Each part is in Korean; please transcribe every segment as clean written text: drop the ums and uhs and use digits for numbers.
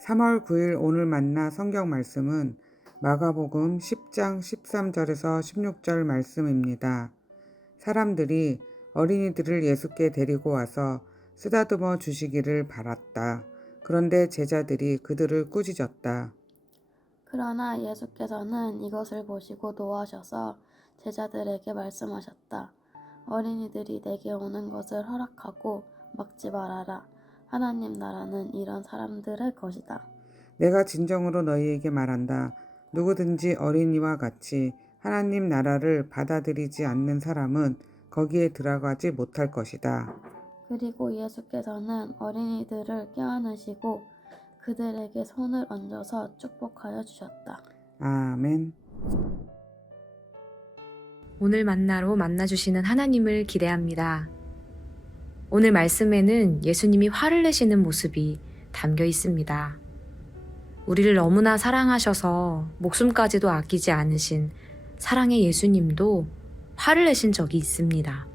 3월 9일 오늘 만나 성경 말씀은 마가복음 10장 13절에서 16절 말씀입니다. 사람들이 어린이들을 예수께 데리고 와서 쓰다듬어 주시기를 바랐다. 그런데 제자들이 그들을 꾸짖었다. 그러나 예수께서는 이것을 보시고 노하셔서 제자들에게 말씀하셨다. 어린이들이 내게 오는 것을 허락하고 막지 말아라. 하나님 나라는 이런 사람들의 것이다. 내가 진정으로 너희에게 말한다. 누구든지 어린이와 같이 하나님 나라를 받아들이지 않는 사람은 거기에 들어가지 못할 것이다. 그리고 예수께서는 어린이들을 껴안으시고 그들에게 손을 얹어서 축복하여 주셨다. 아멘. 오늘 만나로 만나주시는 하나님을 기대합니다. 오늘 말씀에는 예수님이 화를 내시는 모습이 담겨 있습니다. 우리를 너무나 사랑하셔서 목숨까지도 아끼지 않으신 사랑의 예수님도 화를 내신 적이 있습니다.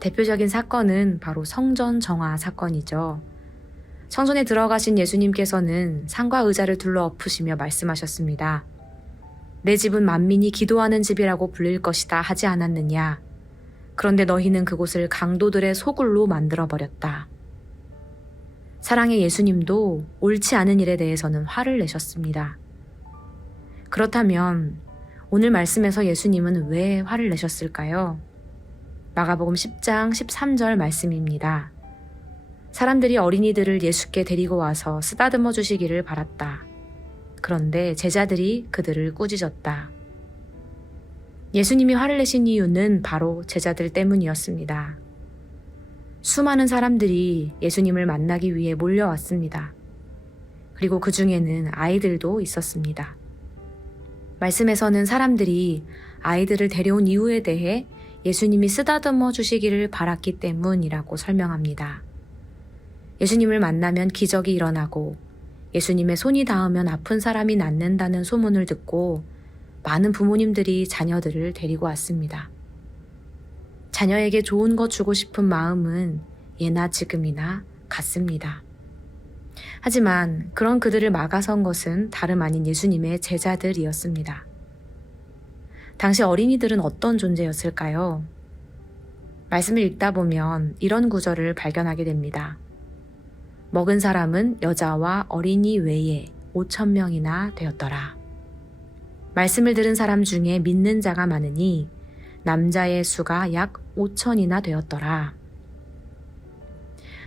대표적인 사건은 바로 성전 정화 사건이죠. 성전에 들어가신 예수님께서는 상과 의자를 둘러 엎으시며 말씀하셨습니다. 내 집은 만민이 기도하는 집이라고 불릴 것이다 하지 않았느냐. 그런데 너희는 그곳을 강도들의 소굴로 만들어버렸다. 사랑의 예수님도 옳지 않은 일에 대해서는 화를 내셨습니다. 그렇다면 오늘 말씀에서 예수님은 왜 화를 내셨을까요? 마가복음 10장 13절 말씀입니다. 사람들이 어린이들을 예수께 데리고 와서 쓰다듬어 주시기를 바랐다. 그런데 제자들이 그들을 꾸짖었다. 예수님이 화를 내신 이유는 바로 제자들 때문이었습니다. 수많은 사람들이 예수님을 만나기 위해 몰려왔습니다. 그리고 그 중에는 아이들도 있었습니다. 말씀에서는 사람들이 아이들을 데려온 이유에 대해 예수님이 쓰다듬어 주시기를 바랐기 때문이라고 설명합니다. 예수님을 만나면 기적이 일어나고 예수님의 손이 닿으면 아픈 사람이 낫는다는 소문을 듣고 많은 부모님들이 자녀들을 데리고 왔습니다. 자녀에게 좋은 것 주고 싶은 마음은 예나 지금이나 같습니다. 하지만 그런 그들을 막아선 것은 다름 아닌 예수님의 제자들이었습니다. 당시 어린이들은 어떤 존재였을까요? 말씀을 읽다 보면 이런 구절을 발견하게 됩니다. 먹은 사람은 여자와 어린이 외에 5,000명이나 되었더라. 말씀을 들은 사람 중에 믿는 자가 많으니 남자의 수가 약 5,000이나 되었더라.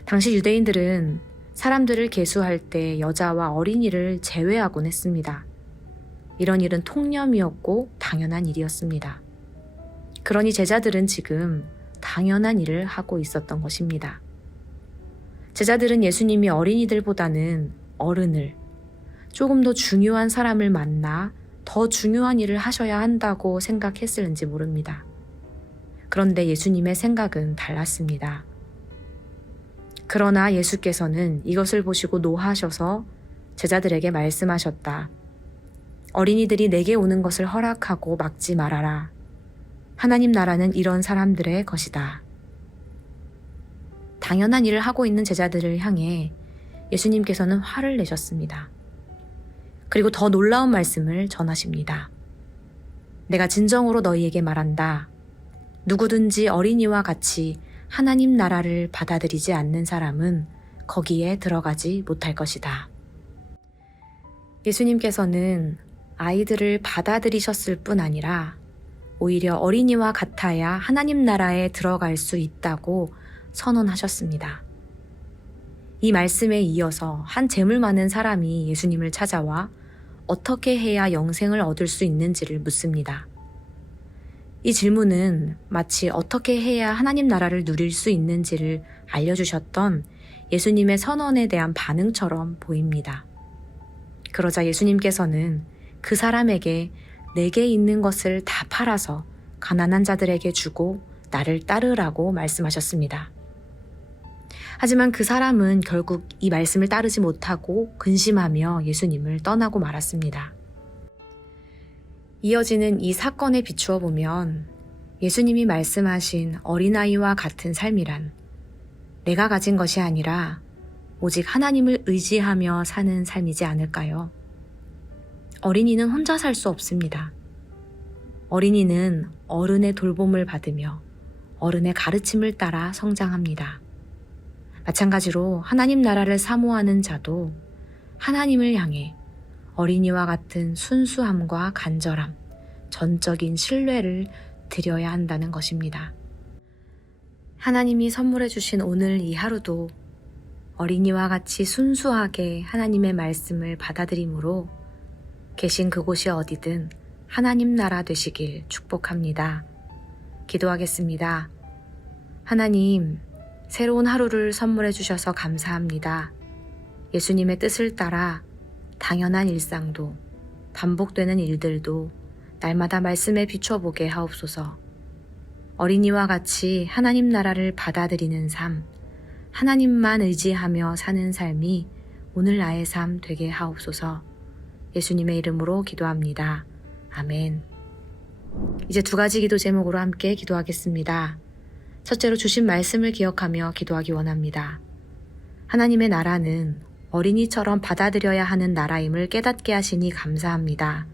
당시 유대인들은 사람들을 계수할 때 여자와 어린이를 제외하곤 했습니다. 이런 일은 통념이었고 당연한 일이었습니다. 그러니 제자들은 지금 당연한 일을 하고 있었던 것입니다. 제자들은 예수님이 어린이들보다는 어른을, 조금 더 중요한 사람을 만나 더 중요한 일을 하셔야 한다고 생각했을는지 모릅니다. 그런데 예수님의 생각은 달랐습니다. 그러나 예수께서는 이것을 보시고 노하셔서 제자들에게 말씀하셨다. 어린이들이 내게 오는 것을 허락하고 막지 말아라. 하나님 나라는 이런 사람들의 것이다. 당연한 일을 하고 있는 제자들을 향해 예수님께서는 화를 내셨습니다. 그리고 더 놀라운 말씀을 전하십니다. 내가 진정으로 너희에게 말한다. 누구든지 어린이와 같이 하나님 나라를 받아들이지 않는 사람은 거기에 들어가지 못할 것이다. 예수님께서는 아이들을 받아들이셨을 뿐 아니라 오히려 어린이와 같아야 하나님 나라에 들어갈 수 있다고 선언하셨습니다. 이 말씀에 이어서 한 재물 많은 사람이 예수님을 찾아와 어떻게 해야 영생을 얻을 수 있는지를 묻습니다. 이 질문은 마치 어떻게 해야 하나님 나라를 누릴 수 있는지를 알려주셨던 예수님의 선언에 대한 반응처럼 보입니다. 그러자 예수님께서는 그 사람에게 내게 있는 것을 다 팔아서 가난한 자들에게 주고 나를 따르라고 말씀하셨습니다. 하지만 그 사람은 결국 이 말씀을 따르지 못하고 근심하며 예수님을 떠나고 말았습니다. 이어지는 이 사건에 비추어 보면 예수님이 말씀하신 어린아이와 같은 삶이란 내가 가진 것이 아니라 오직 하나님을 의지하며 사는 삶이지 않을까요? 어린이는 혼자 살 수 없습니다. 어린이는 어른의 돌봄을 받으며 어른의 가르침을 따라 성장합니다. 마찬가지로 하나님 나라를 사모하는 자도 하나님을 향해 어린이와 같은 순수함과 간절함, 전적인 신뢰를 드려야 한다는 것입니다. 하나님이 선물해 주신 오늘 이 하루도 어린이와 같이 순수하게 하나님의 말씀을 받아들임으로 계신 그곳이 어디든 하나님 나라 되시길 축복합니다. 기도하겠습니다. 하나님, 새로운 하루를 선물해 주셔서 감사합니다. 예수님의 뜻을 따라 당연한 일상도 반복되는 일들도 날마다 말씀에 비춰보게 하옵소서. 어린이와 같이 하나님 나라를 받아들이는 삶, 하나님만 의지하며 사는 삶이 오늘 나의 삶 되게 하옵소서. 예수님의 이름으로 기도합니다. 아멘. 이제 2가지 기도 제목으로 함께 기도하겠습니다. 첫째로 주신 말씀을 기억하며 기도하기 원합니다. 하나님의 나라는 어린이처럼 받아들여야 하는 나라임을 깨닫게 하시니 감사합니다.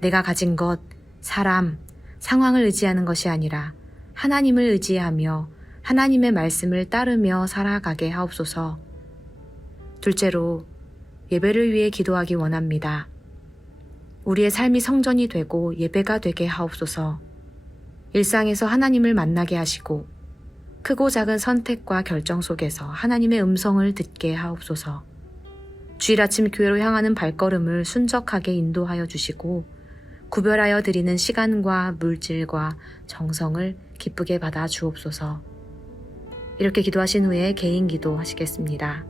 내가 가진 것, 사람, 상황을 의지하는 것이 아니라 하나님을 의지하며 하나님의 말씀을 따르며 살아가게 하옵소서. 둘째로 예배를 위해 기도하기 원합니다. 우리의 삶이 성전이 되고 예배가 되게 하옵소서. 일상에서 하나님을 만나게 하시고 크고 작은 선택과 결정 속에서 하나님의 음성을 듣게 하옵소서. 주일 아침 교회로 향하는 발걸음을 순적하게 인도하여 주시고 구별하여 드리는 시간과 물질과 정성을 기쁘게 받아 주옵소서. 이렇게 기도하신 후에 개인 기도 하시겠습니다.